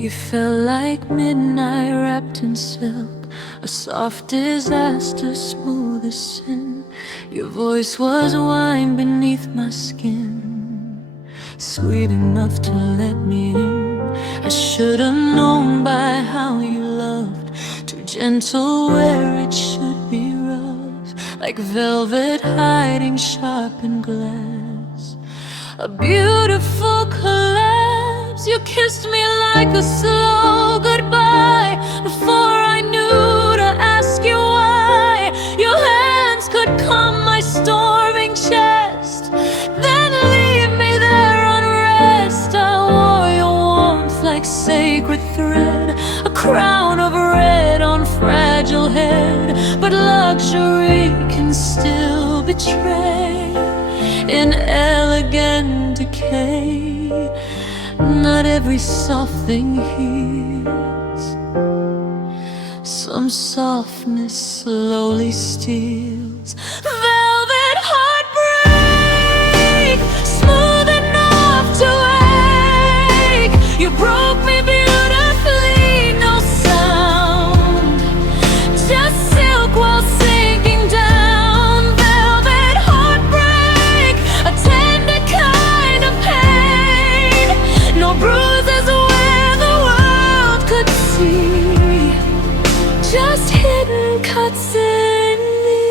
You felt like midnight wrapped in silk, a soft disaster, smooth as sin. Your voice was wine beneath my skin, sweet enough to let me in. I should have known by how you loved, too gentle where it should be rough, like velvet hiding sharpened glass. A beautiful collapse. You kissed me like a slow goodbye before I knew to ask you why. Your hands could calm my storming chest, then leave me there unrest. I wore your warmth like sacred thread, a crown of red on fragile head. But luxury can still betray inelegant decay. Not every soft thing heals, some softness slowly steals. Velvet heartbreak, smooth enough to ache. You broke me beautifully, no sound, just silk while sinking down. Velvet heartbreak, a tender kind of pain. No bruises where the world could see, just hidden cuts in me.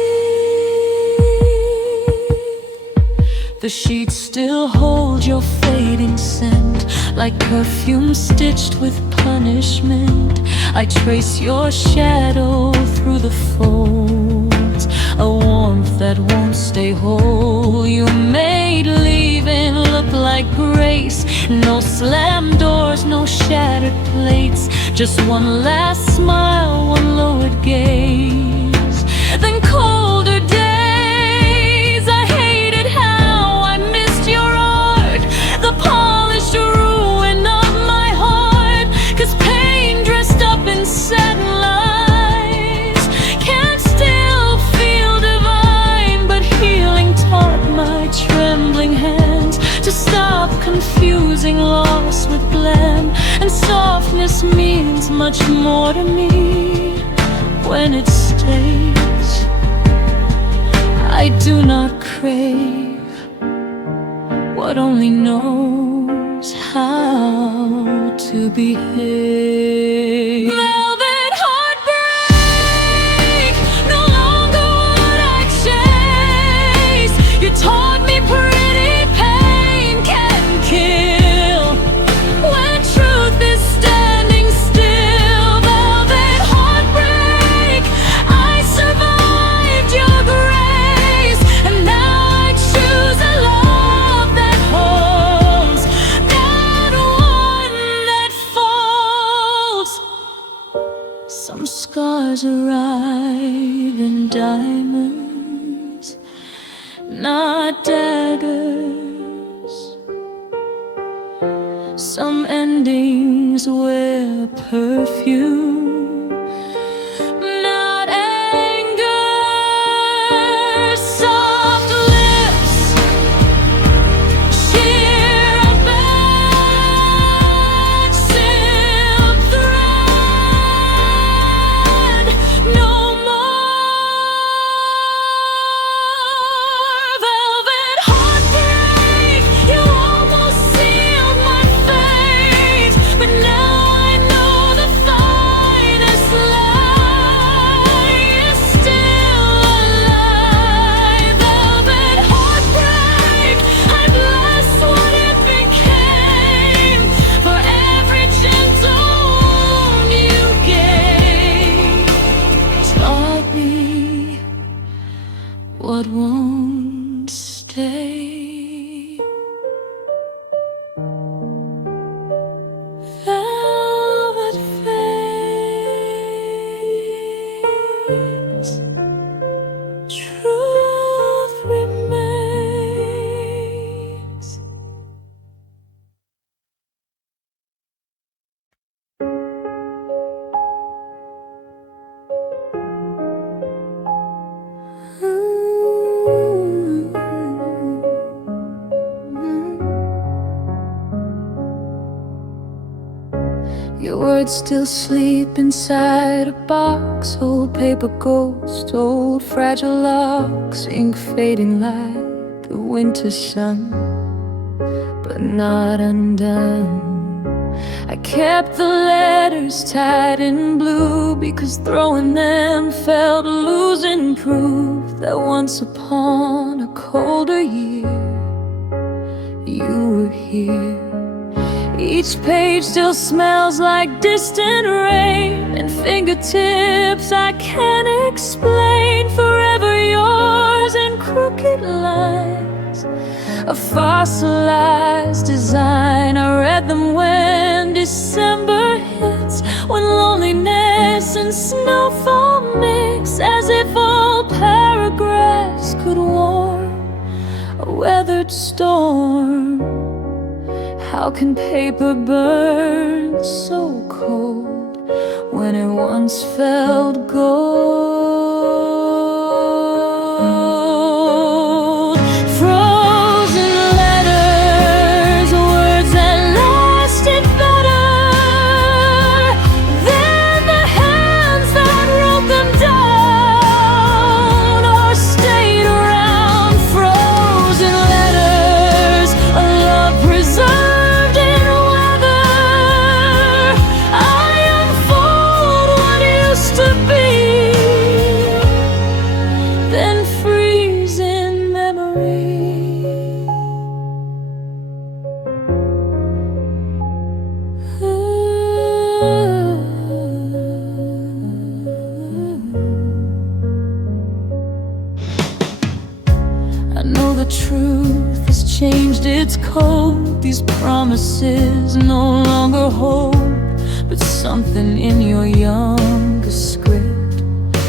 The sheets still hold your fading scent, like perfume stitched with punishment. I trace your shadow through the folds, a warmth that won't stay whole. You made leaving look like grace. No slammed doors, no shattered plates, just one last smile, one lowered gaze, then colder days. I hated how I missed your art, the polished ruin of my heart. 'Cause pain dressed up in satin lies can still feel divine. But healing taught my trembling hands to stop confusing loss with glam. And softness means much more to me when it stays. I do not crave what only knows how to behave. Velvet heartbreak, no longer what I chase. You taught me pretty pain can kill when truth is standing still. Velvet heartbreak, I survived your grace, and now I choose a love that holds, not one that folds. Some scars arrive in diamonds, not daggers. Some endings wear perfume, not anger. Soft lips, sheer back, silk thread, no more. Velvet heartbreak, you almost sealed my fate, but now I know the thought Your words still sleep inside a box. Old paper ghost, old fragile locks, ink fading like the winter sun, but not undone. I kept the letters tied in blue, because throwing them felt losing proof that once upon a colder year you were here. Each page still smells like distant rain and fingertips I can't explain. Forever yours in crooked lines, a fossilized design. I read them when December hits, when loneliness and snowfall mix, as if all paragraphs could warm a weathered storm. How can paper burn so cold when it once felt gold? Frozen letters, words that lasted better than the hands that wrote them down or stayed around. Frozen letters, a love preserved. I know the truth has changed its code. These promises no longer hold, but something in your younger script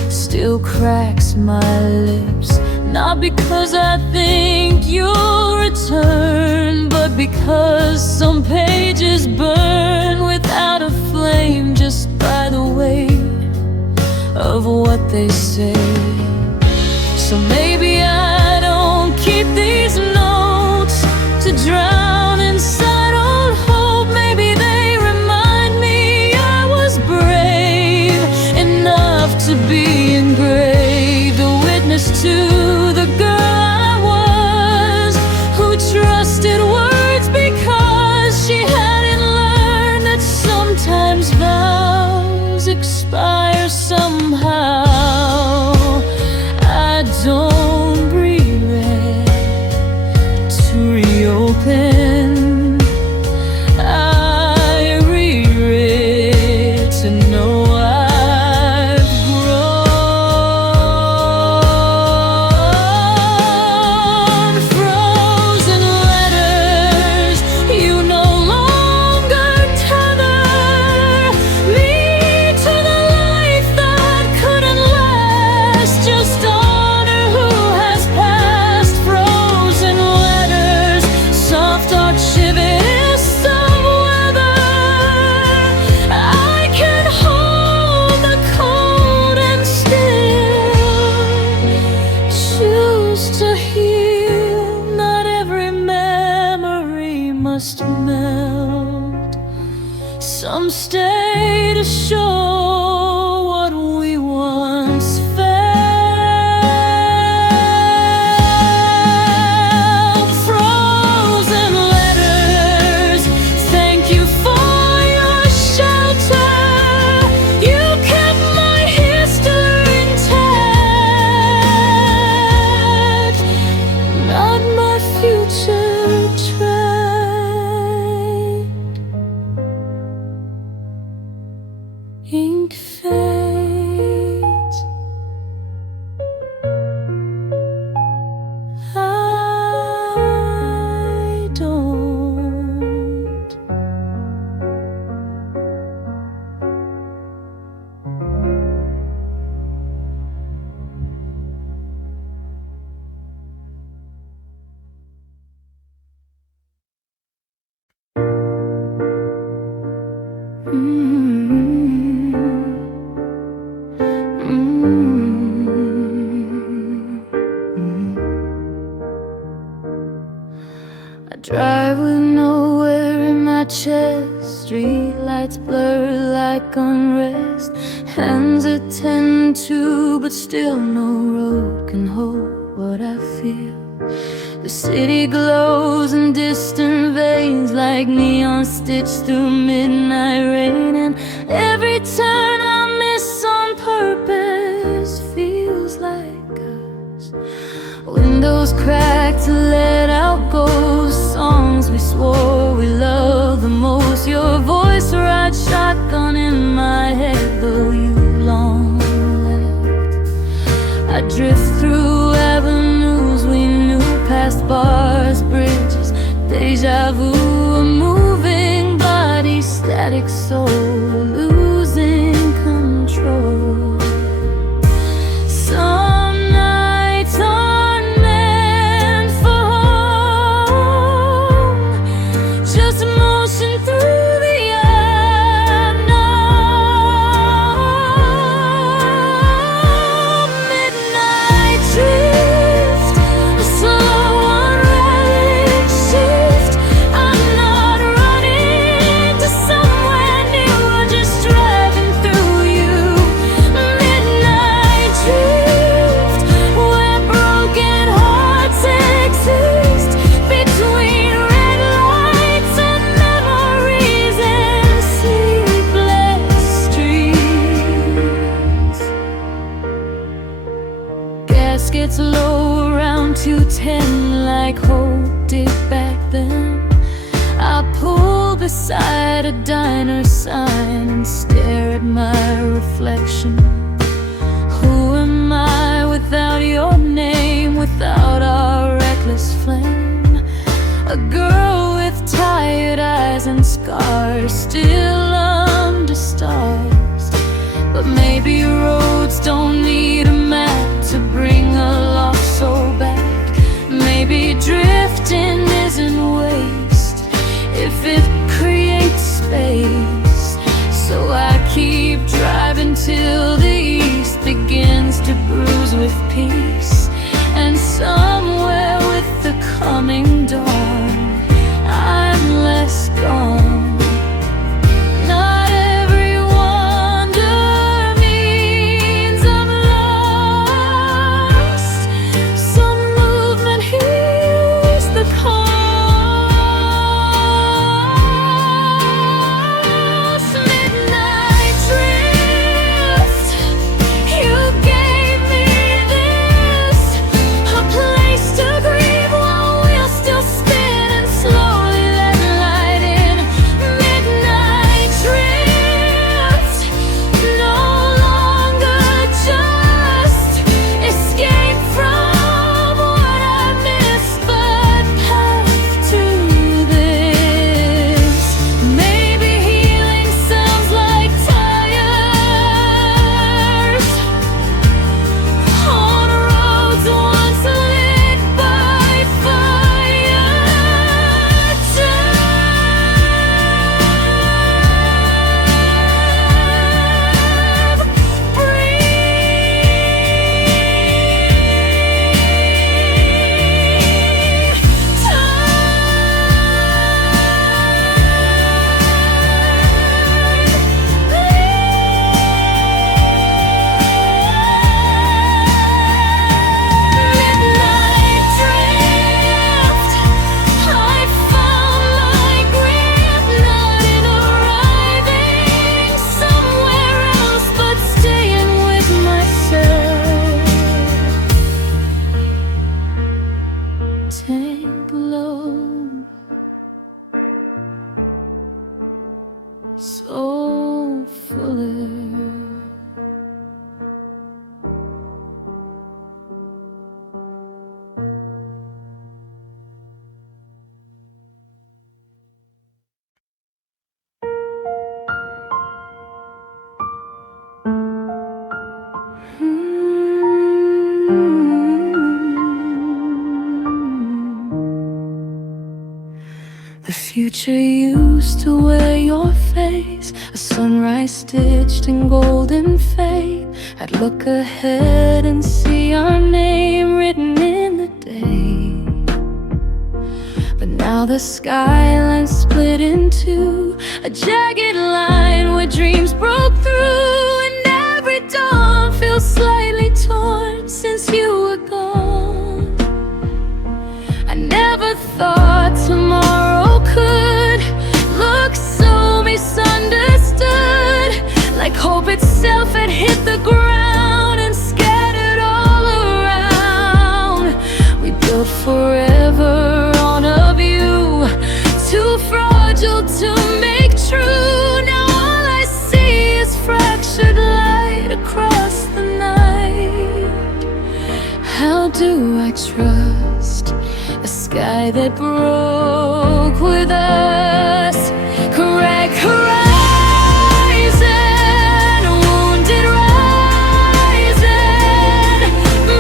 still cracks my lips. Not because I think you'll return, but because some pages burn without a flame, just by the weight of what they say. So maybe I don't keep these notes to drown inside old hope. Maybe they remind me I was brave enough to be engraved, a witness to the girl I was, who trusted words because she hadn't learned that sometimes vows expire somehow. I don't regret to reopen. I regret to know I've grown. Frozen letters, you no longer tether me to the life that couldn't last. Just honor who has passed. Frozen letters, soft archivists of weather. I can hold the cold and still choose to heal. Not every memory must melt. Some stay to show what we once felt. Frozen letters, thank you for your shelter. You kept my history intact, not my future tracked. Ink fades, I don't. lights blur like unrest. Hands attend to, but still no road can hold what I feel. The city glows in distant veins like neon stitched through midnight rain. And every turn I miss on purpose feels like us. Windows cracked to let out ghosts, songs we swore we loved the most. Your voice rides shotgun in my head, though you've long left. I drift through avenues we knew, past bars, bridges, deja vu. A moving body, static soul, losing control. Some nights aren't meant for home, just motion through the unknown. Midnight drift, a slow unraveling shift. I'm not running to somewhere new, I'm just driving through you. Midnight drift, where broken hearts exist, between red lights and memories and sleepless streets. Gas gets low around 2:10, like hope did back then. I pull beside a diner sign and stare at my reflection. Who am I without your name, without our reckless flame? A girl with tired eyes and scars, still under stars. But maybe roads don't need a map to bring a lost soul back. Maybe drifting isn't waste if it creates space. So I keep driving till the east begins to bruise with peace. And somewhere with the coming dawn, I'm less gone. Not every wander means I'm lost. Some movement hears the cost. Midnight drift, you gave me this, a place to grieve while we'll still spin, and slowly let light in. Midnight drift, no longer just escape from what I missed, but path to this. Maybe healing sounds like tires on roads once lit by fire. Midnight drift, I found my grip, not in arriving somewhere else, but staying with myself. Tank low, so fuller. The future used to wear your face, a sunrise stitched in golden fate. I'd look ahead and see our name written in the day. But now how the skyline split into a jagged line where dreams broke through, and every dawn feels slightly torn since you were gone. I never thought tomorrow could look so misunderstood, like hope itself had hit the ground and scattered all around. We built forever on a view too fragile to make true. Now all I see is fractured light across the night. How do I trust a sky that broke with us? Crack horizon, wounded rising.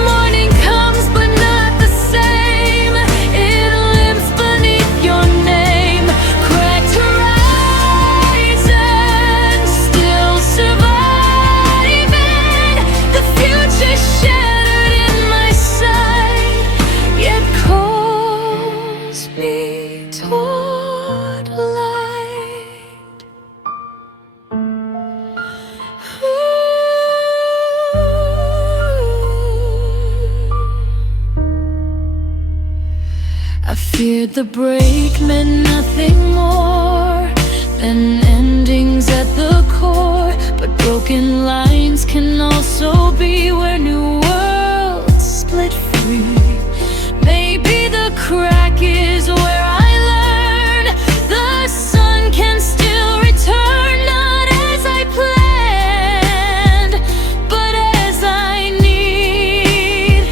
Morning comes but not the same. It limps beneath your name. Cracked horizon, still surviving. The future shattered in my sight, yet calls me toward light. I feared the break meant nothing more than endings at the core, but broken lines can also be where new worlds split free. Maybe the crack is where I learn the sun can still return, not as I planned, but as I need.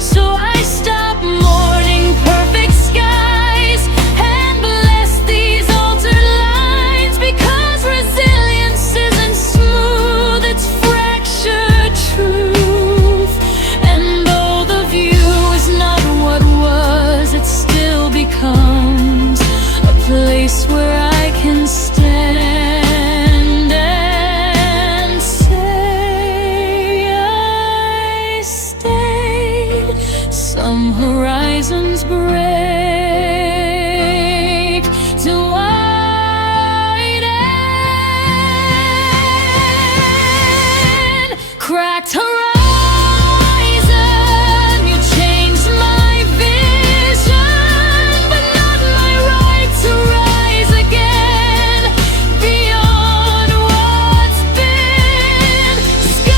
So I stop mourning perfect skies and bless these altered lines, because resilience isn't smooth, it's fractured truth. And though the view is not what was, it still becomes a place where I can stand and say I stayed. Some horizons break to widen. Cracked horizon, you changed my vision, but not my right to rise again beyond what's been. Sky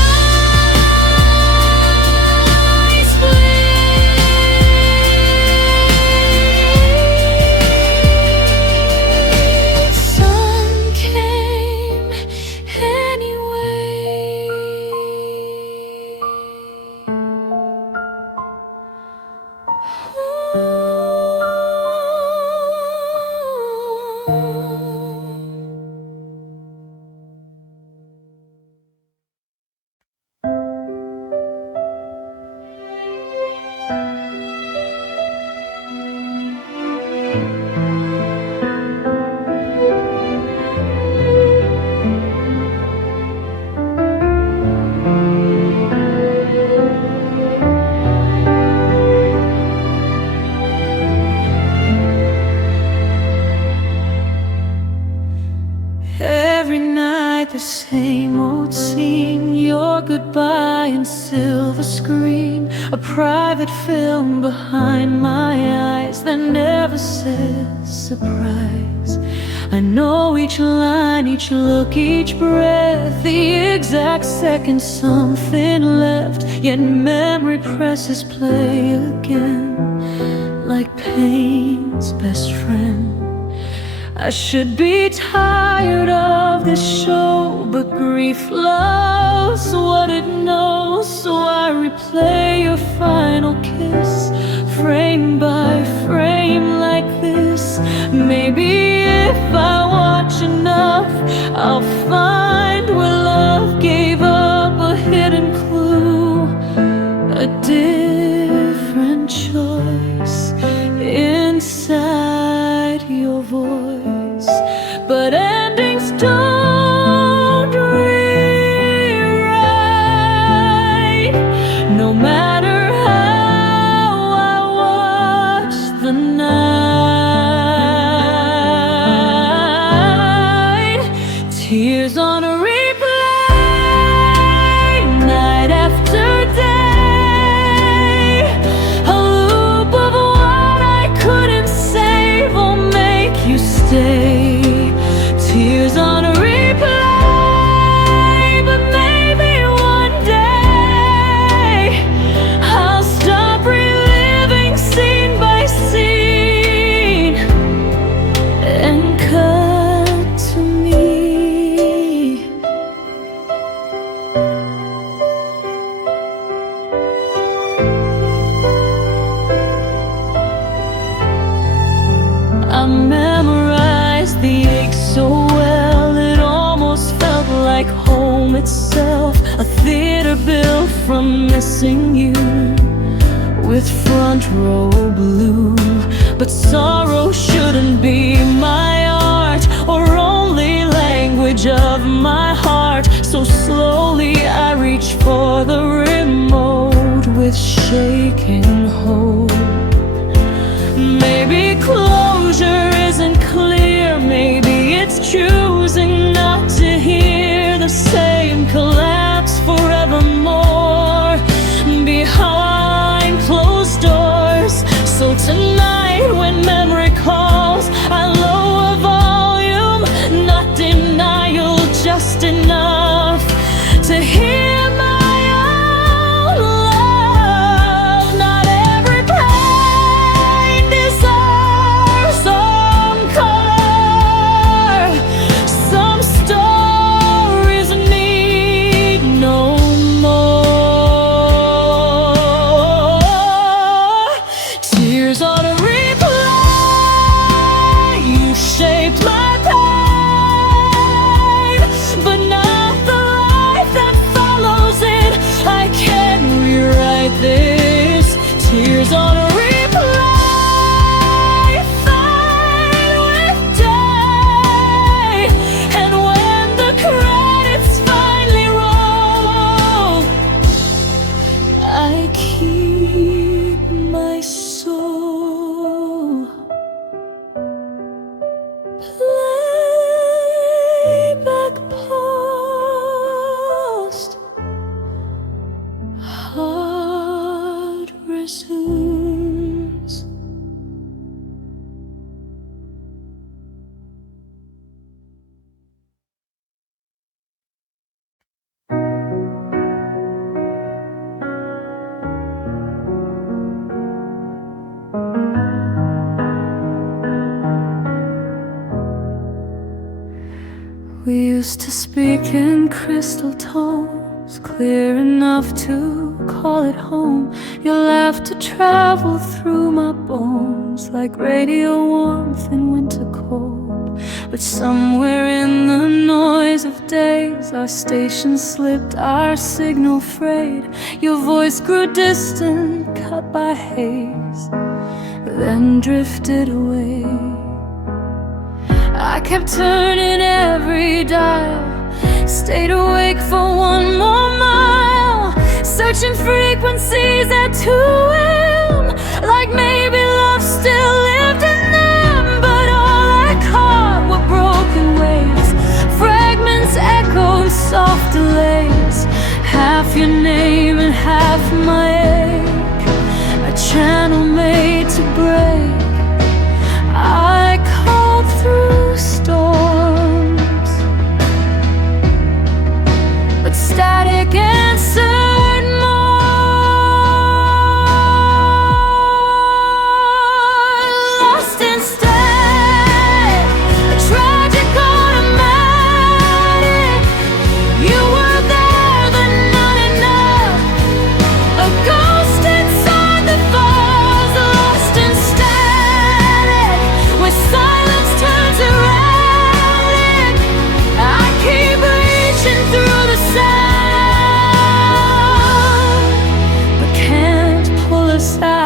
split, sun came anyway. Every night the same old scene, your goodbye and silver screen, a private film behind my eyes that never says surprise. I know each line, each look, each breath, the exact second something left, yet memory presses play again, like pain's best friend. I should be tired of this show, but grief loves what it knows. So I replay your final kiss, frame by frame like this. Maybe if I watch enough, I'll find where love gave up a hidden clue, a different choice inside your voice. But endings don't rewrite, no matter how I watch the night. tears on a replay, night after day. A loop of what I couldn't save will make you stay. Tears on a replay, but maybe one day I'll stop reliving scene by scene and cut to me. I memorized the ache so well, it almost felt like home itself. A theater built from missing you, with front row blue. But sorrow shouldn't be my art, or only language of my heart. So slowly I reach for the remote with shaking hope. Maybe closure isn't clear, maybe it's choosing not to hear the same collapse forevermore behind closed doors. So tonight when memory calls, I lower volume, not denial, just enough to hear my own love. Not every pain deserves some color. Some stories need no more. Tears on a replay, you shaped my pain, but not the life that follows it. I can't rewrite this. Tears on a replay, fade with day. And when the credits finally roll, I keep my soul. Playback paused, heart resumes. We used to speak in crystal tones, clear enough to call it home. Your laughter traveled through my bones like radio warmth in winter cold. But somewhere in the noise of days, our station slipped, our signal frayed. Your voice grew distant, cut by haze, then drifted away. I kept turning every dial, stayed awake for one more mile, searching frequencies at 2 a.m. like maybe love still lived in them. But all I caught were broken waves, fragments echoed soft delays, half your name and half my ache, a channel made to break. I called through storms, but static answered more. Lost instead, a tragic automatic. You were there, but not enough. A ghost inside the bars, lost in static, where silence turns erratic. I keep reaching through the sound, but can't pull us out.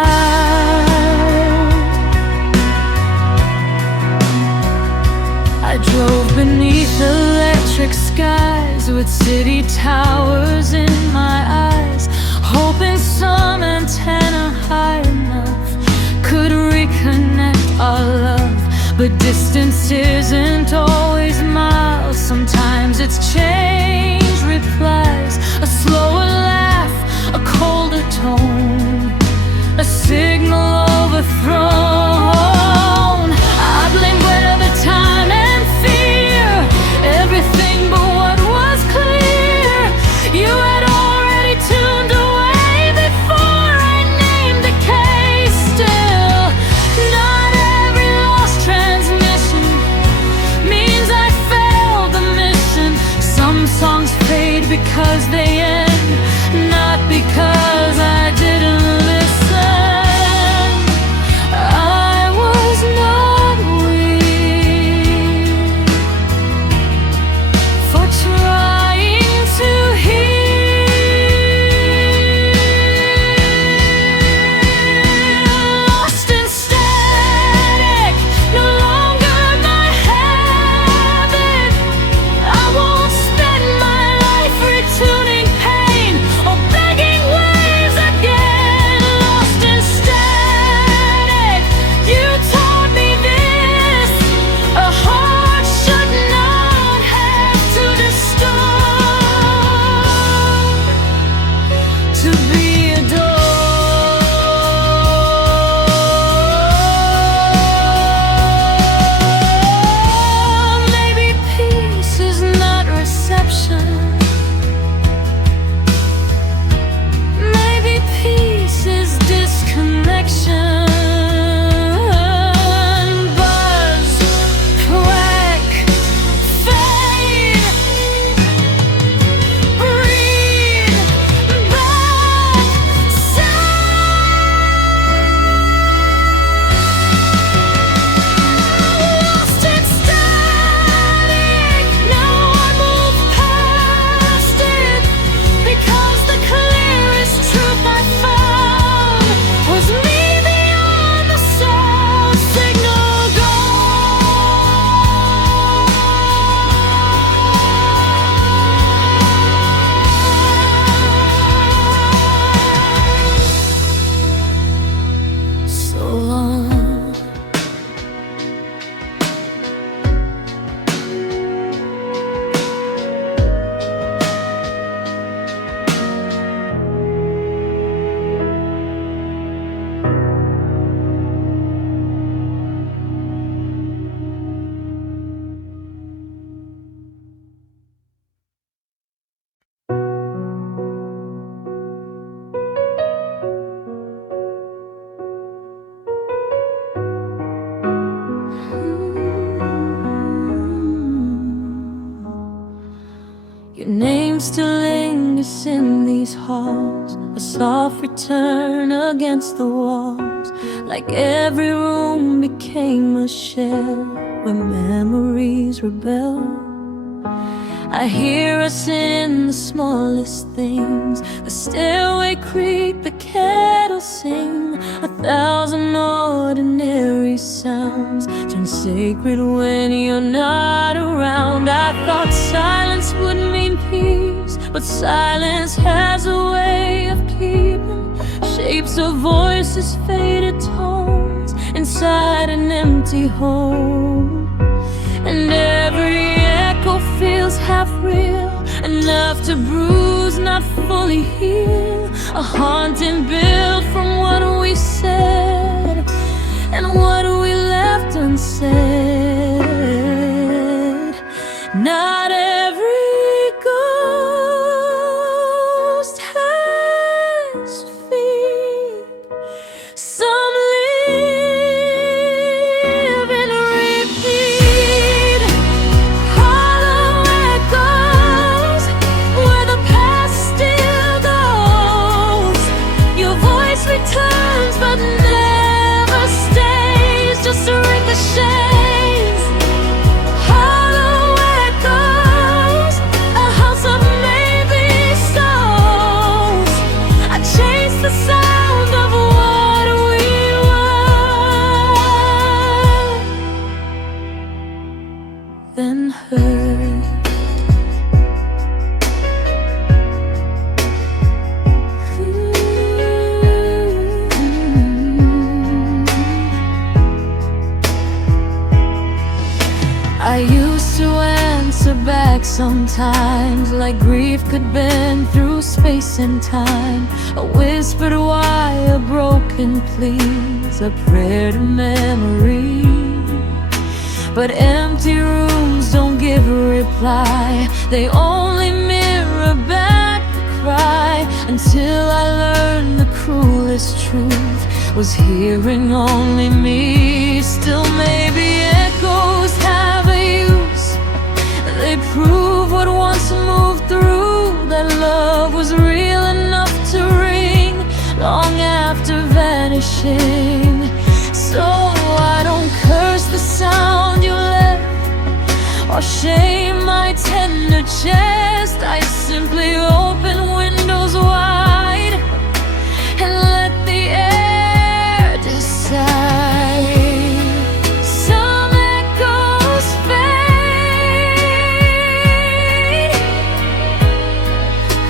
I drove beneath electric skies with city towers in my eyes, hoping some antenna high enough could reconnect our love. But distance isn't always miles, Sometimes it's change replies, a slower laugh, a colder tone, a signal overthrown. I blame weather, time and fear, everything but what was clear. You had already tuned away before I named decay. Still, not every lost transmission means I failed the mission. Some songs fade because they end, not because I didn't listen. I was not weak for trying to heal. Lost in static, no longer my habit. I won't spend my life retuning pain or begging waves again. Lost in static, you taught me this: a heart should not have to distort to be adored. Maybe peace is not reception. Maybe peace is disconnection. Buzz, crack, fade, breathe back, lost in static. Now I move past it, because the clearest truth I found was me beyond the sound signal gone. So long. Your name still lingers in these halls, a soft return against the walls, like every room became a shell where memories rebel. I hear us in the smallest things, the stairway creak, the kettle sing. 1,000 ordinary sounds turn sacred when you're not around. I thought silence would mean peace, but silence has a way of keeping shapes of voices, faded tones inside an empty home. And every echo feels half real, enough to bruise, not fully heal. A haunting built from what we said and what we left unsaid. Not every ghost has feet. Some live in repeat, hollow echoes where the past still goes. Your voice returns but never stays, just ricochets. Hollow echoes sometimes, like grief could bend through space and time. A whispered why, a broken please, a prayer to memory. But empty rooms don't give a reply, they only mirror back the cry. Until I learned the cruelest truth was hearing only me. Still maybe echoes have a use, they prove what once moved through, that love was real enough to ring long after vanishing. So I don't curse the sound you left or shame my tender chest. I simply open windows wide and let the air decide. Some echoes fade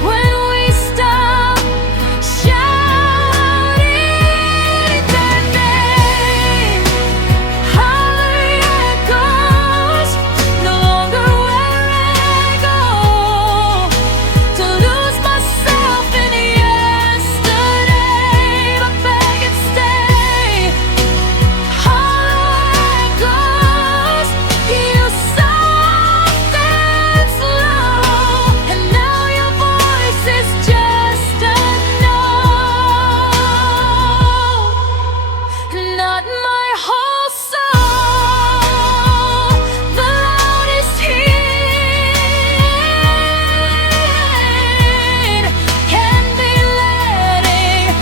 when we stop shouting their name. Hollow echoes, no longer where I go to lose myself in yesterday. But beg and stay. Hollow echoes, you soft and slow, and now your voice is just a no. Not my whole soul, the loudest hit can be letting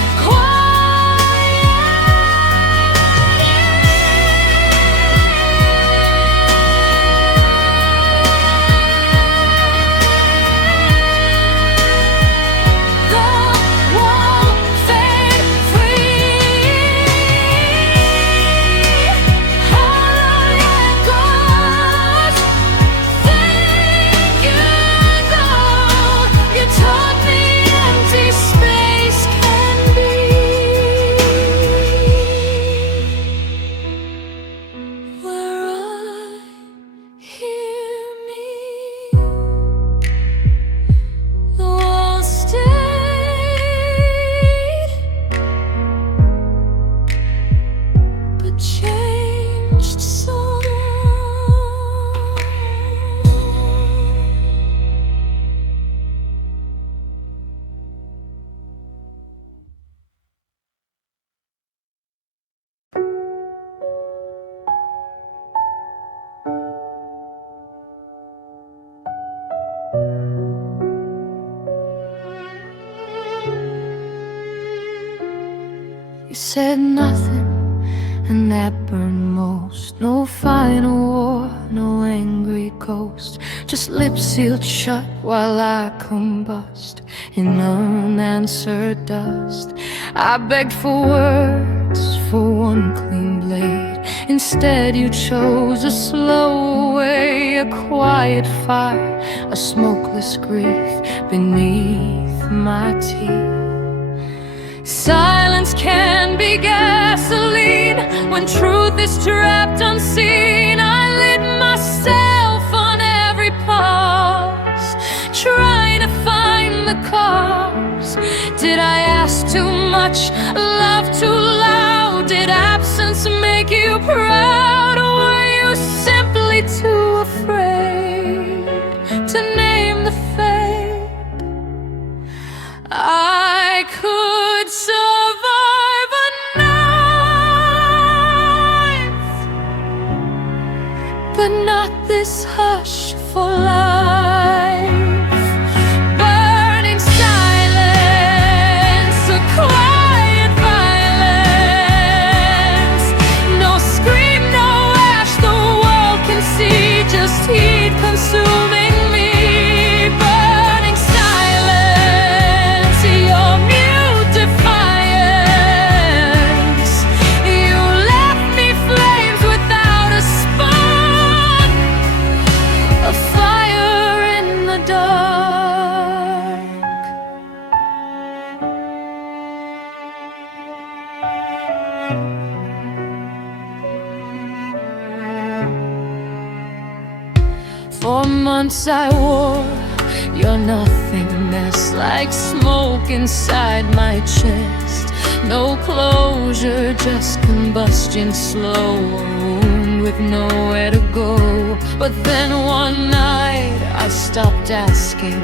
won't fade free. Hollow echoes, thank you, though you taught me empty space can be. Where I hear me, the walls stayed, but changed some. You said nothing, and that burned most. No final war, no angry ghost, just lips sealed shut while I combust in unanswered dust. I begged for words, for one clean blade. Instead you chose a slow way, a quiet fire, a smokeless grief beneath my teeth. Silence can be gasoline when truth is trapped unseen. I lit myself on every pause, trying to find the cause. Did I ask too much, love too loud? Did absence make you proud? Or were you simply too afraid to name the fate? I could survive a night, but not this hush for life. Burning silence, a quiet violence. No scream, no ash, the world can see. once I wore your nothingness like smoke inside my chest. No closure, just combustion slow, a wound with nowhere to go. But then one night I stopped asking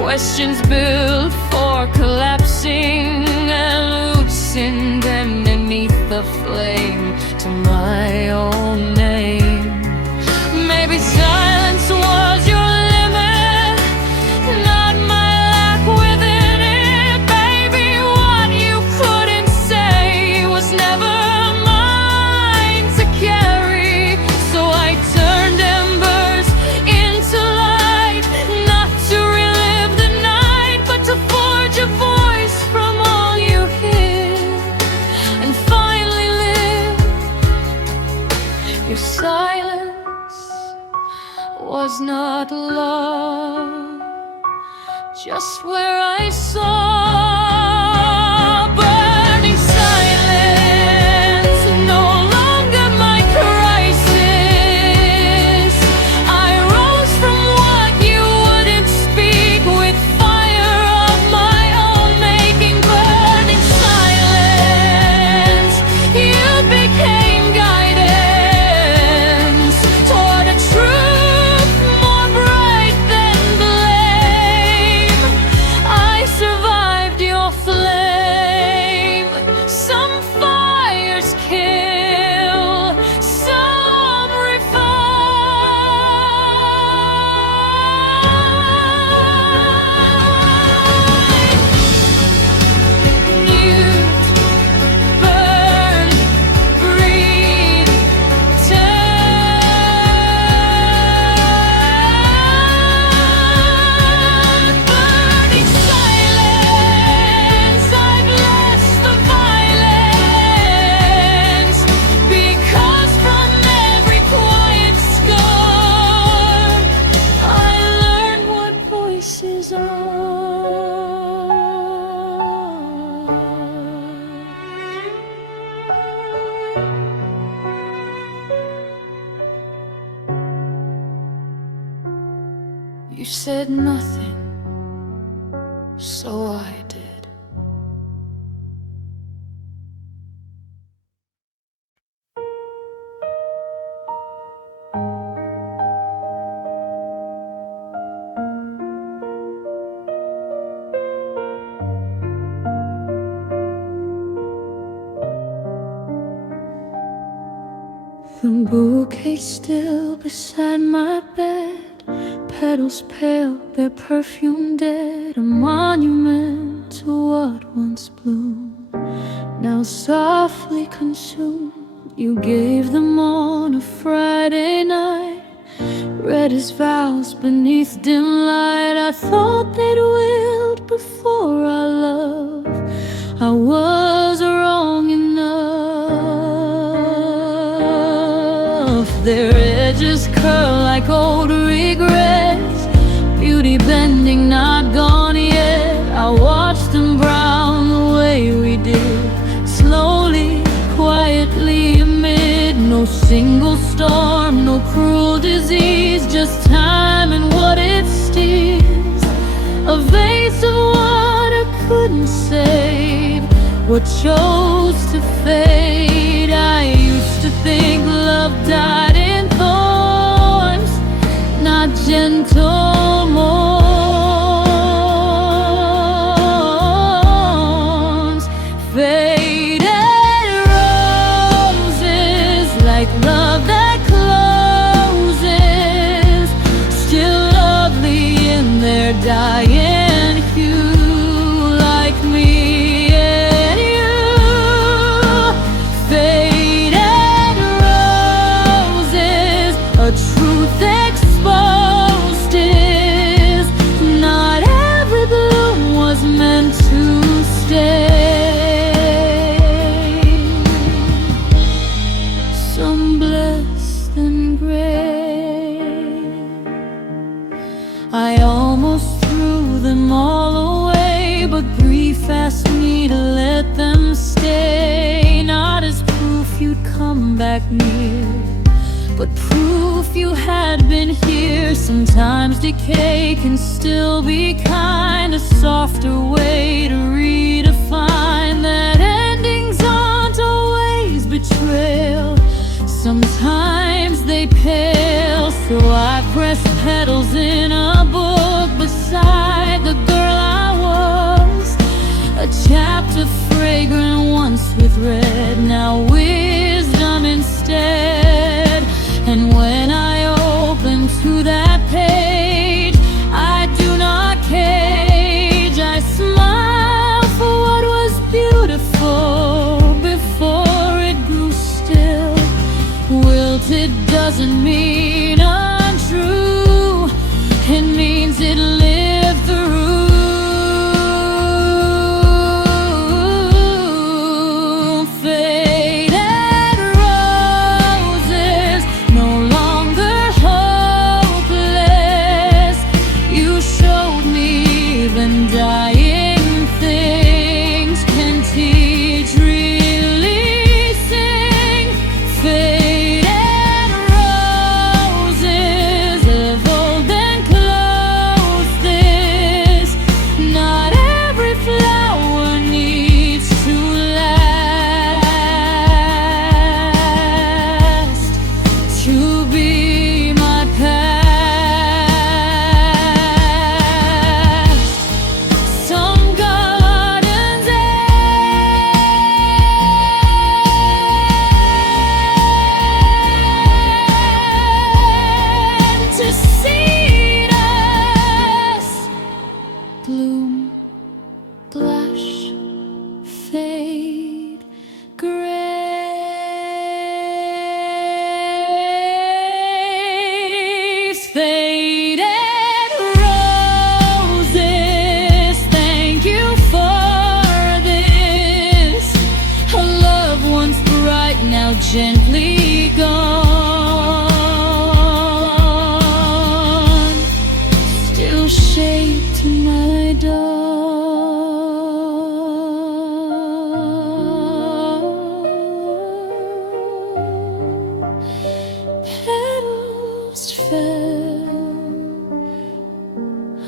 questions built for collapsing, and loosened underneath the flame to my own name. Maybe silence was your limit, not my lack within it. Baby, what you couldn't say was never mine to carry. So I turned embers into light, not to relive the night, but to forge a voice from all you hear, and finally live. Your silence was not love, just where I saw burning silence, no longer my crisis. I rose from what you wouldn't speak, with fire of my own making. Burning silence, you became guidance toward a truth more bright than blame. I survived your flame. Some fires kill, some refine. You burn, breathe, turn. Burning silence, I've lost the violence, because from every quiet scar I learned what voices are. You said nothing, so I did. The bouquet still beside my bed, petals pale, their perfume dead, a monument to what once bloomed, now softly consumed. You gave them on a Friday night, read his vows beneath dim light. I thought they'd willed before our love. I was wrong enough. Their edges curl like old regrets, beauty bending, not gone yet. I watched them brown the way we did, slowly, quietly, amid no single storm, no cruel disease, just time and what it steals. A vase of water couldn't save what chose to fade. I used to think love died in thorns, not gentle mourns. Faded roses, like love that closes, still lovely in their dying hue, like me and you. Faded roses, a truth exposed is, not every bloom was meant to stay. Some blessed and gray, I almost threw them all away, but grief asked me to let them stay, not as proof you'd come back near, but proof if you had been here. Sometimes decay can still be kind, a softer way to redefine that endings aren't always betrayal. Sometimes they pale, so I press petals in a book beside the girl I was, a chapter fragrant once with red, now wisdom instead. And when I open to that page, I do not cage. I smile for what was beautiful before it grew still. Wilted doesn't mean untrue, it means it lived through. Faded roses, no longer hopeless. You showed me even dying things can teach releasing. Faded roses, evolved and closed this. Not every flower needs to last to be my past. Some gardens end to seed us. Bloom, blush, fade, grace. Faded roses, thank you for this. A love once bright, now gently gone, still shaped my dawn. Petals fell,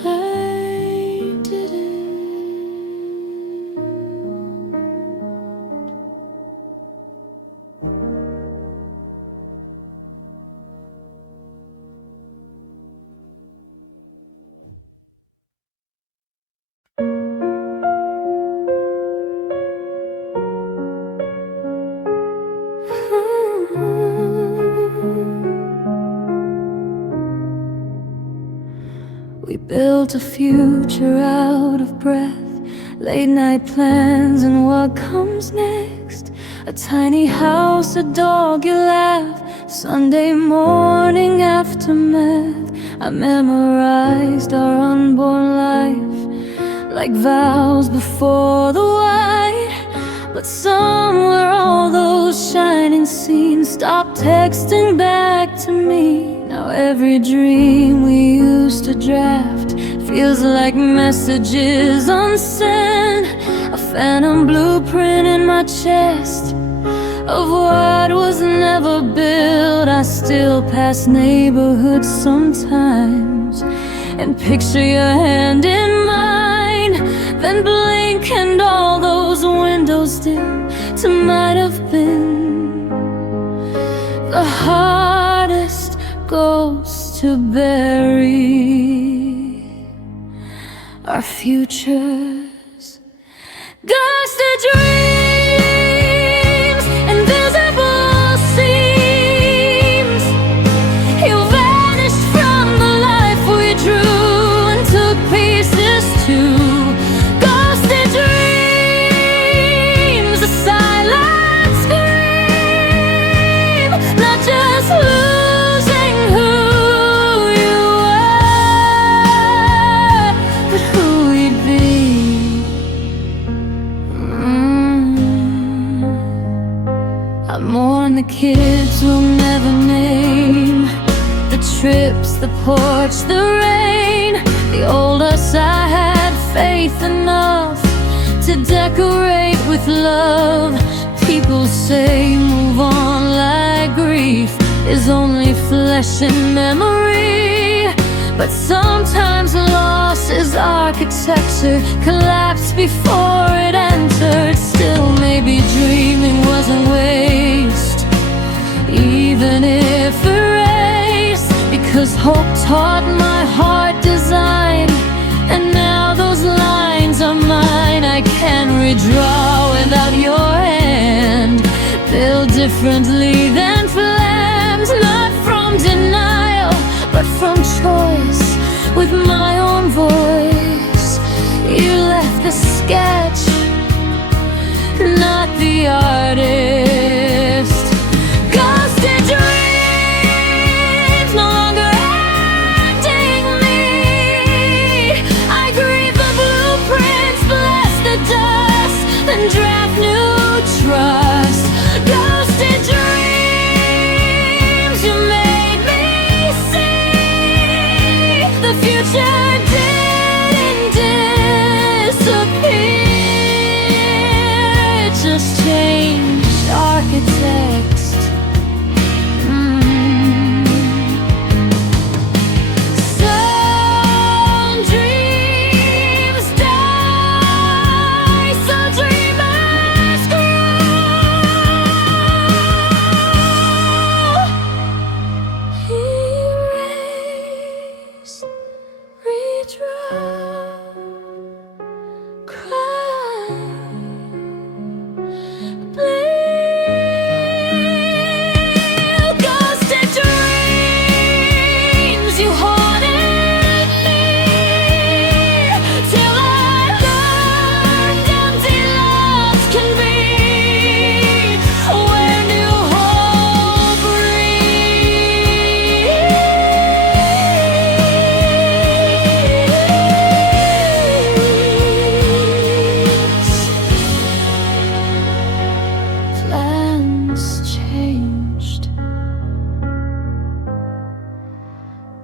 I didn't. We built a future out of breath, late night plans and what comes next. A tiny house, a dog, you laugh, Sunday morning aftermath. I memorized our unborn life like vows before the white. But somewhere all those shining scenes stopped texting back to me. Now every dream we used to draft feels like messages unsent. A phantom blueprint in my chest of what was never built. I still pass neighborhoods sometimes and picture your hand in mine, then blink and all those windows dim to might have been the hardest ghost to bury. Our futures, ghosts of dreams, invisible seams. You vanished from the life we drew and took pieces too. Ghosts of dreams, a silent scream, not just losing who you were, but who you'd be. I mourn the kids we'll never name, the trips, the porch, the rain. The old us I had faith enough to decorate with love. People say move on like grief, is only flesh and memory. But sometimes loss is architecture, collapsed before it entered. Still, maybe dreaming wasn't waste, even if erased, because hope taught my heart design. And now those lines are mine. I can't redraw without your hand. Built differently than flames, not from denial, but from choice. With my own voice, you left the sketch, not the artist. Ghosted dreams no longer acting me. I grieve the blueprints, bless the dust, then draft new trust. Ghosted dreams, you made me see the future didn't disappear, it just changed architects. Some dreams die, some dreamers grow. Erase, redraw, cry, bleed. Ghosted dreams, you haunted me, till I learned empty loves can be, where new hope breathes. Plans changed,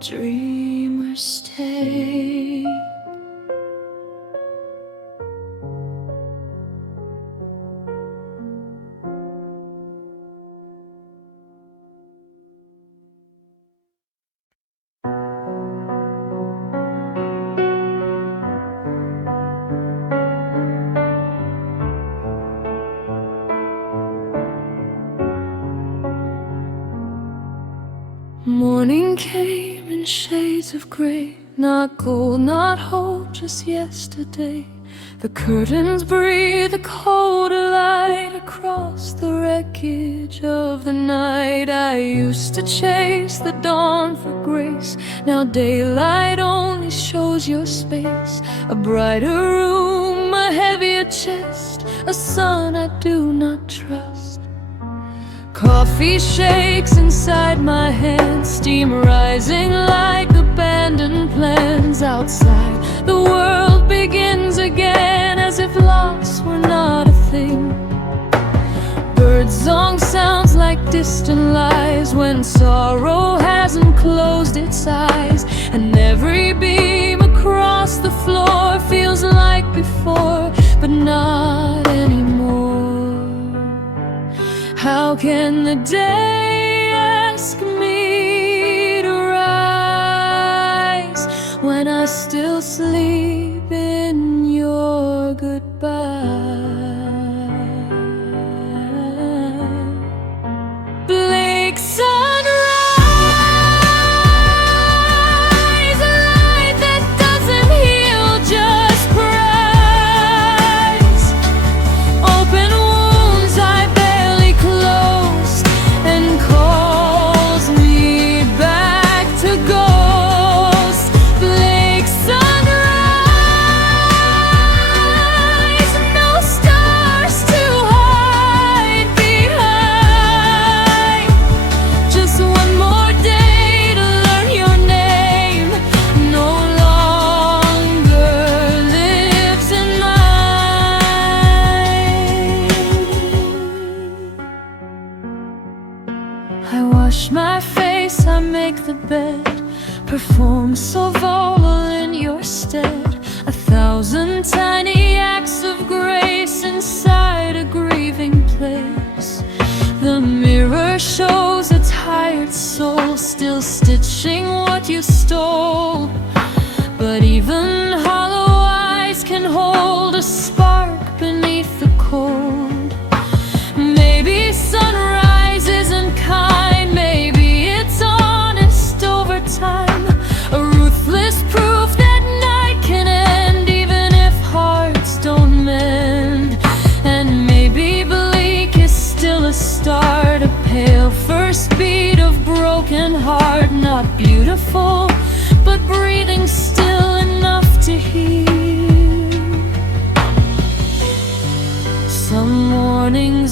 dreamers stay. Morning came in shades of gray, not gold, not hope, just yesterday. The curtains breathe a colder light across the wreckage of the night. I used to chase the dawn for grace, now daylight only shows your space. A brighter room, a heavier chest, a sun I do not trust. Coffee shakes inside my hand, steam rising like abandoned plans. Outside, the world begins again, as if loss were not a thing. Birdsong sounds like distant lies, when sorrow hasn't closed its eyes. And every beam across the floor feels like before, but not anymore. How can the day ask me to rise, when I still sleep in your goodbye? Bleak sunrise, a light that doesn't heal, just cries. Open wounds I barely closed, and calls me back to ghost. Bleak sunrise, no stars to hide behind. Just one more day to learn your name, no longer lives in mine. I wash my face, I make the bed, perform so volatile in your stead. 1,000 tiny acts of grace inside a grieving place. The mirror shows a tired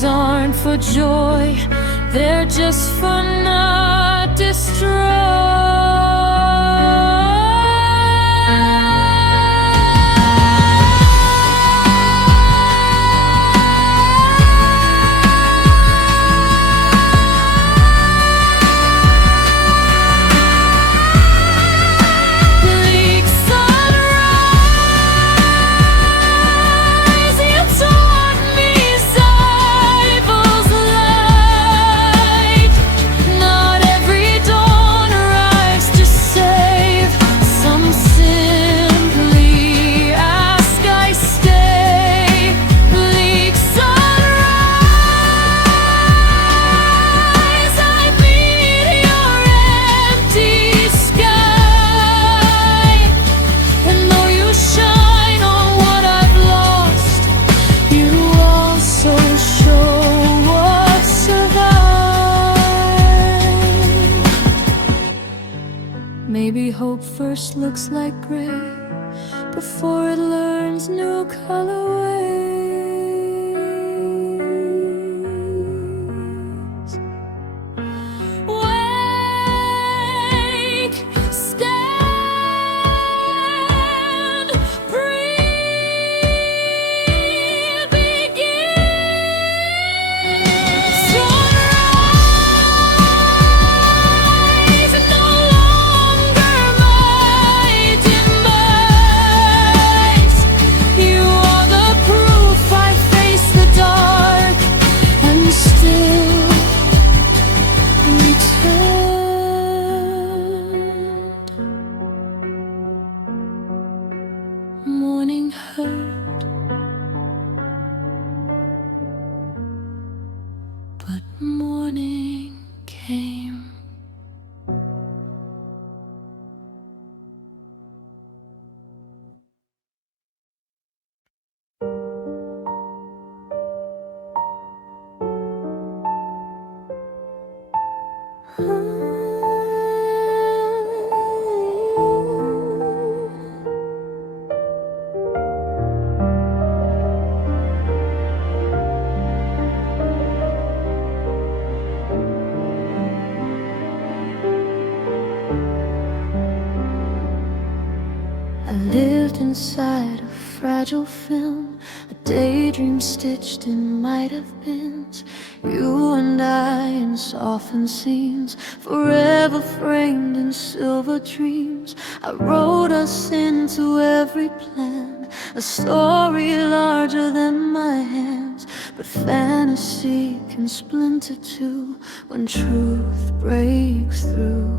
songs aren't for joy, they're just for not destroy. Maybe hope first looks like gray before it learns new colorways. Wake, stand, breathe, begin. Sunrise, no longer my demise. You are the proof I face the dark and still return. Morning hurt, but morning came. I lived inside a fragile film, a daydream stitched in might have beens. You and I in softened scenes, forever framed in silver dreams. I wrote us into every plan, a story larger than my hands. But fantasy can splinter too when truth breaks through.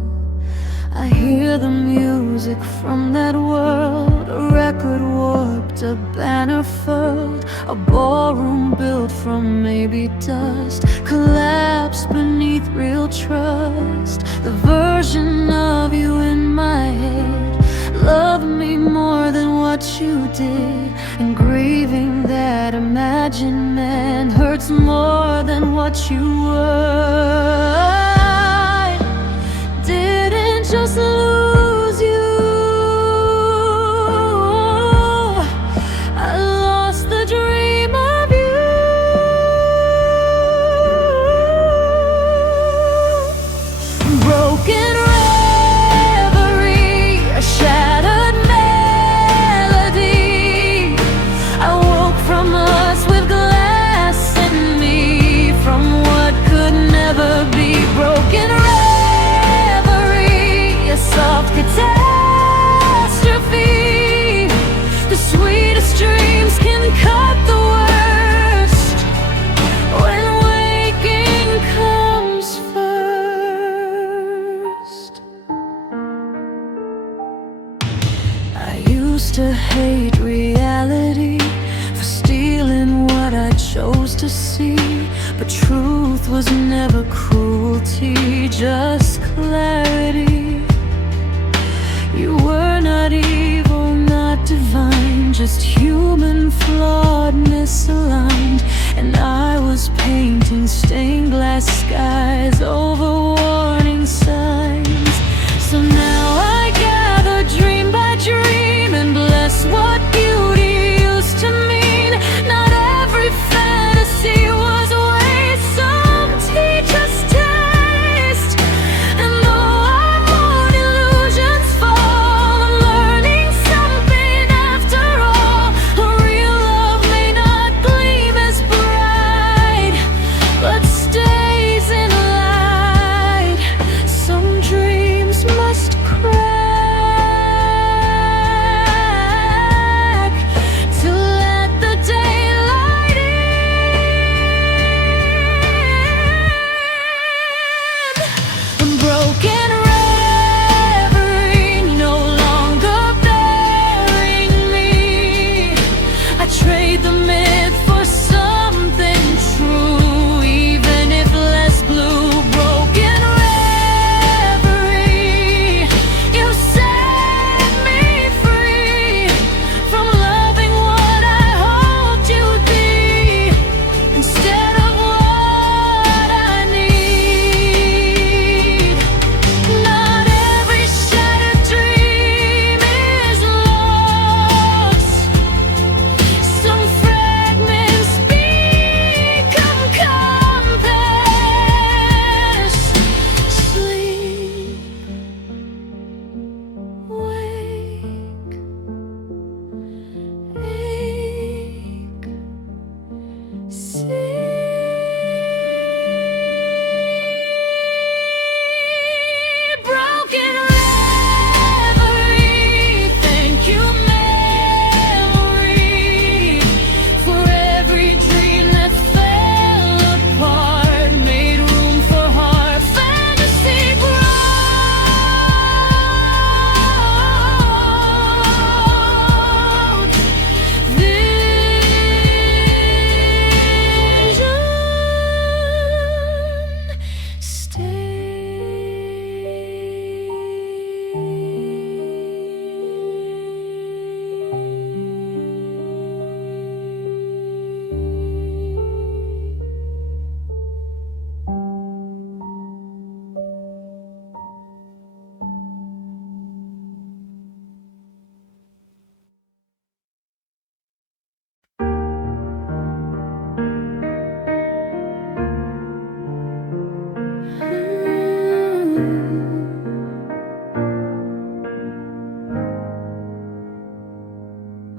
I hear the music from that world, a record warped, a banner furled, a ballroom built from maybe dust, collapsed beneath real trust. The version of you in my head loved me more than what you did, and grieving that imagined man hurts more than what you were. I didn't just lose you, I lost the dream of you. Broken reverie, a shattered melody. I woke from us with glass in me, from what could never be. Broken soft catastrophe. The sweetest dreams can cut the worst when waking comes first. I used to hate reality for stealing what I chose to see, but truth was never cruelty, just clarity. You were not evil, not divine, just human, flawed, misaligned. And I was painting stained glass skies over warning signs. So now I gather dream by dream and bless what beauty used to mean. Not every fantasy was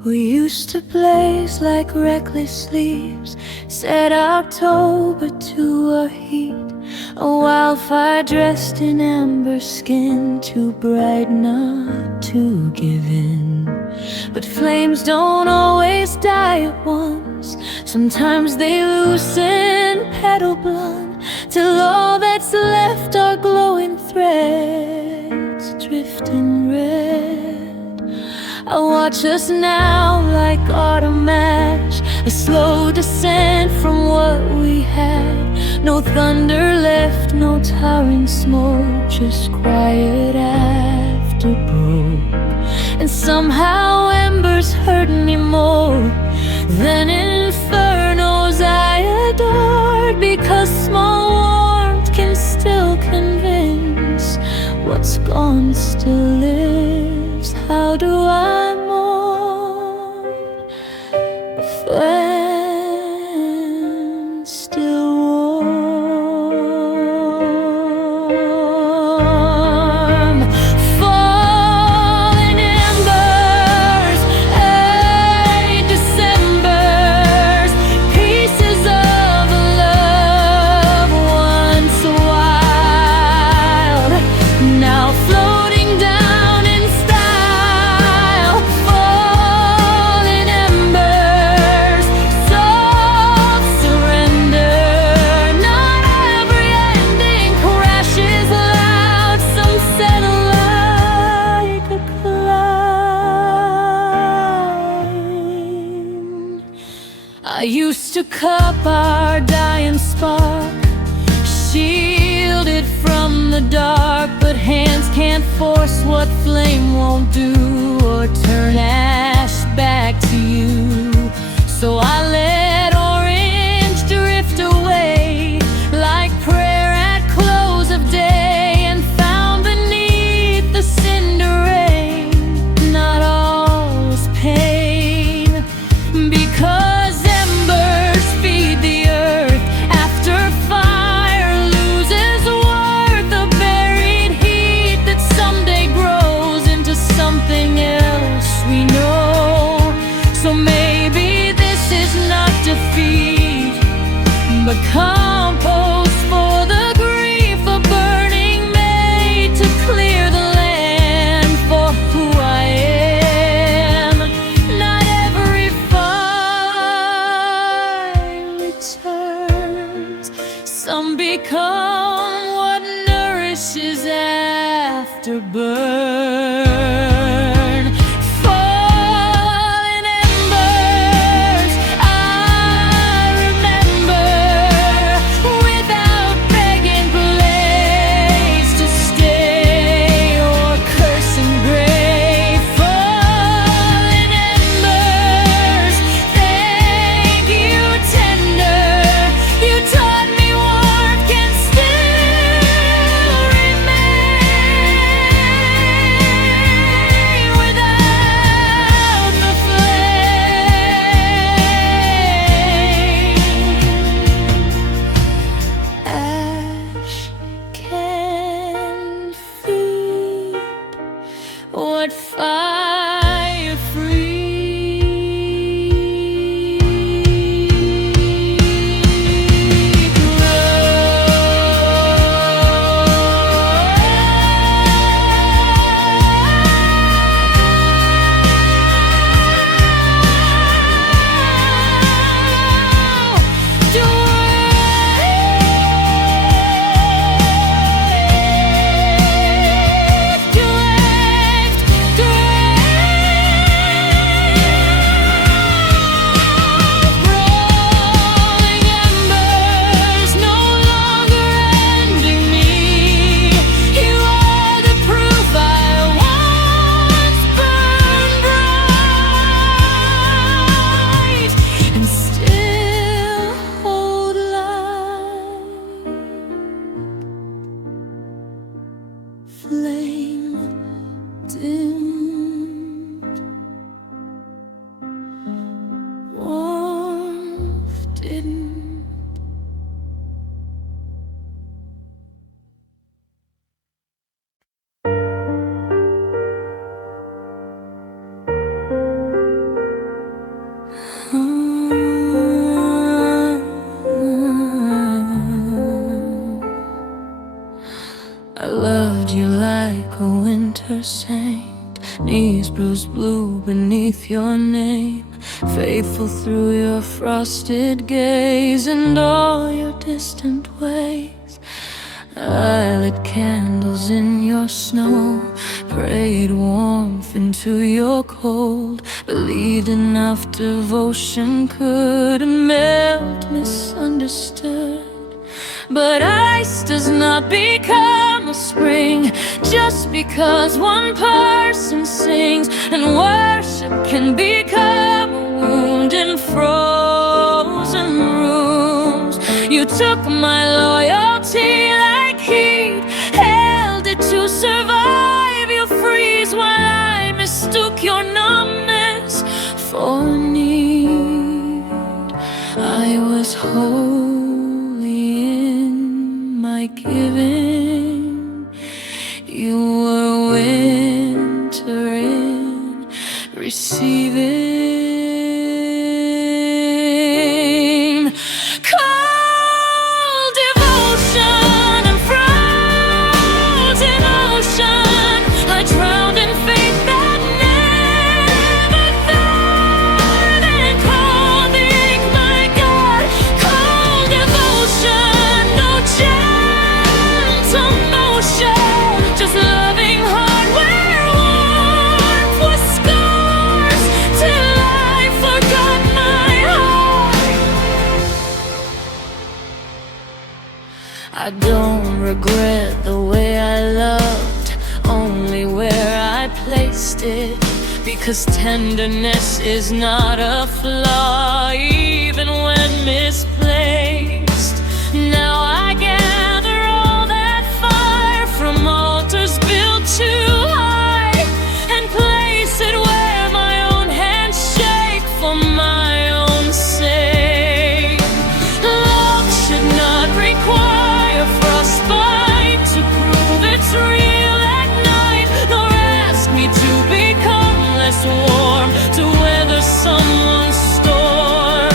We used to blaze like reckless leaves, set October to a heat, a wildfire dressed in amber skin, too bright not to give in. But flames don't always die at once, sometimes they loosen petal blunt, till all that's left are glowing threads drifting red. I watch us now like autumn ash, a slow descent from what we had. No thunder left, no towering smoke, just quiet afterglow. And somehow embers hurt me more than infernos I adored, because small warmth can still convince what's gone still lives. How do I mourn when still warm? Fallen embers, Decembers, pieces of a love once wild, now floating down in style. Fallen embers, soft surrender. Not every ending crashes loud, some settle like a climb. I used to cup our dying spark, shielded from the dark, but hands can't force what flame won't do, or turn ash back to you. So I let orange drift away like prayer at close of day, and found beneath the cinder rain not all is pain, because embers feed the earth after fire loses worth, a buried heat that someday grows into something else we know. So maybe this is not defeat, but compost for the grief of burning made to clear the land for who I am. Not every fire returns, some become what nourishes after burn. Fallen embers, I remember, without begging place to stay or cursing grave. Fallen embers, thank you tender, you taught me warmth can still remain. with your name, faithful through your frosted gaze and all your distant ways. I lit candles in your snow, prayed warmth into your cold, believed enough devotion could melt misunderstood. But ice does not become a spring just because one person sings, and worship can become a wound in frozen rooms. You took my loyalty like heat, held it to survive your freeze, while I mistook your numbness for need. I was holy in my giving, you were winter in receiving. Cold devotion and frozen ocean, I drowned in faith that never thawed, and cold the ache, my God. Cold devotion, no gentle motion, just loving heart where warmth was scars, till I forgot my heart. I don't regret the way I loved, only where I placed it, because tenderness is not a flaw, even when misplaced. Now I gather all that fire from altars built too high, and place it where my own hands shake for my own sake. Love should not require frostbite to prove it's real at night, nor ask me to become less warm to weather someone's storm.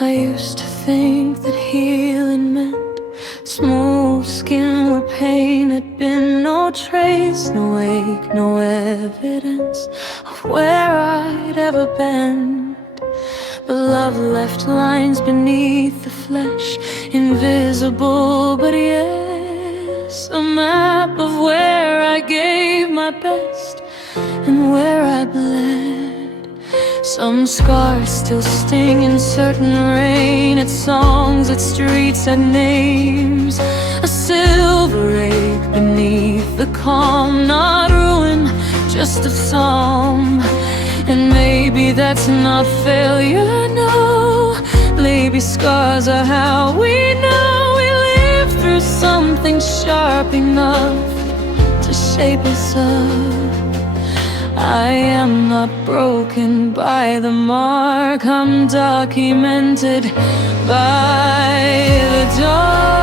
I used to think that healing meant smooth skin where pain had been no trace, no ache, no evidence of where I'd ever been. But love left lines beneath the flesh, invisible but yes, a map of where I gave my best and where I bled. Some scars still sting in certain rain, at songs, at streets, at names. A silver ache beneath the calm, not ruin, just a psalm. And maybe that's not failure, no. Maybe scars are how we know we lived through something sharp enough to shape us up. I am not broken by the mark, I'm documented by the dark.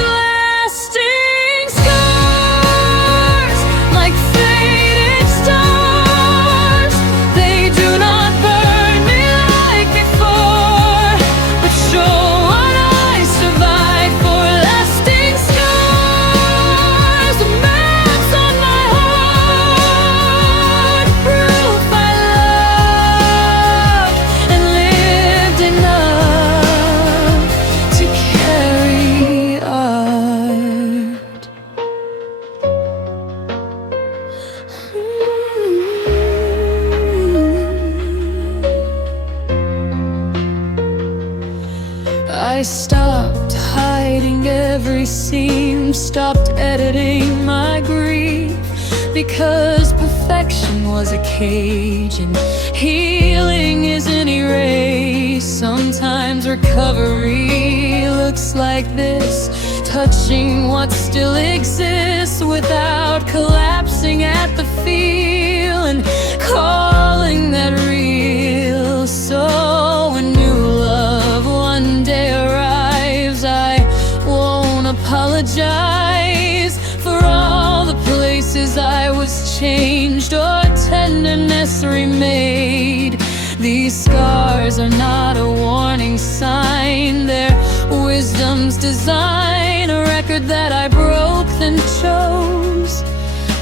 Lasting scars, like faded stars, they do not burn me like before, but show what I survived for. Lasting scars, the maps on my heart, proof I loved and lived enough to carry art. I stopped hiding every seam, stopped editing my grief, because perfection was a cage and healing is an erase. Sometimes recovery looks like this, touching what still exists without collapsing at the feel and calling that real. So when new love one day arrives, I won't apologize for all the places I was changed or tenderness remade. These scars are not a warning sign, they're wisdom's design, a record that I broke then chose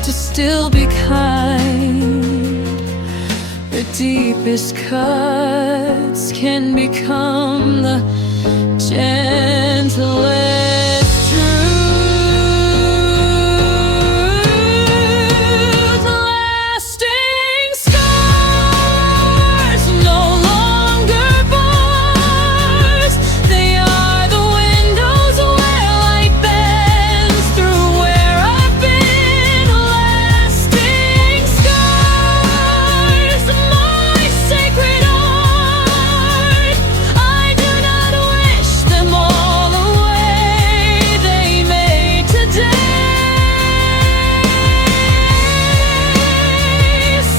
to still be kind. The deepest cuts can become the gentlest truth. Lasting scars, no longer bars, they are the windows where light bends through where I've been. Lasting scars, my sacred art, I do not wish them all away, they made today.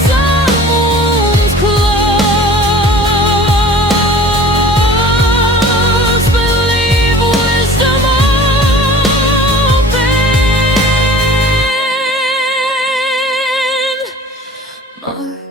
Some wounds close, but leave wisdom open.